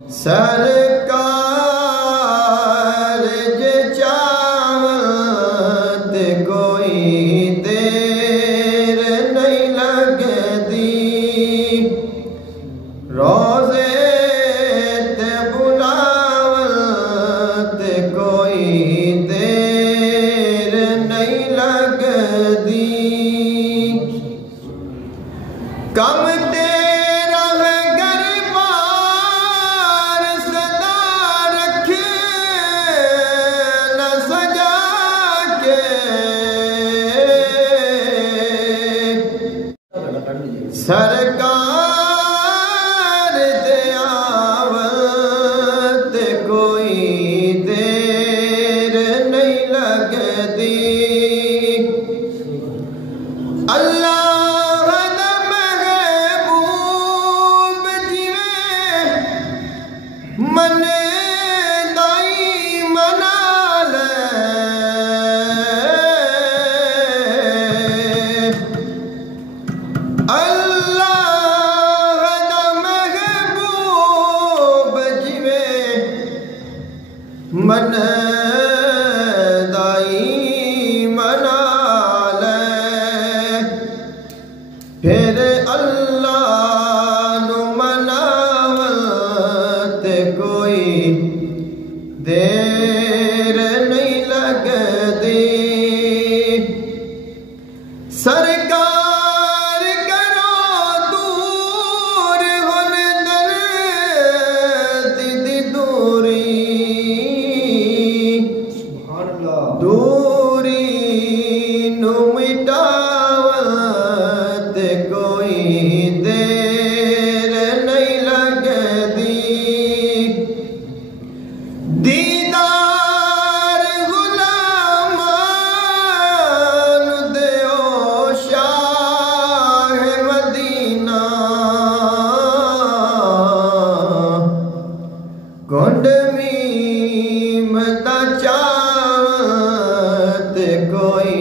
सरकार जे चावत कोई देर नहीं लगदी, रोज़े ते बुलावत कोई देर नहीं लगदी। कम तेरा है गरीबार सदा रखे न सजा के, सरकार दे आवत कोई देर नहीं लगदी। अल्लाह मन दाई मना ले, अल्लाह दा महबूब जिवे मन दाई मना ले, फिर अल्लाह कोई देर नहीं लगदी। सरकार करो दूर हुन दर्द दी दूरी, दूरी नू मिटावत कोई देर नहीं लगदी। दीदार गुलामान देओ शाह मदीना, कुंड मीम दा चावत कोई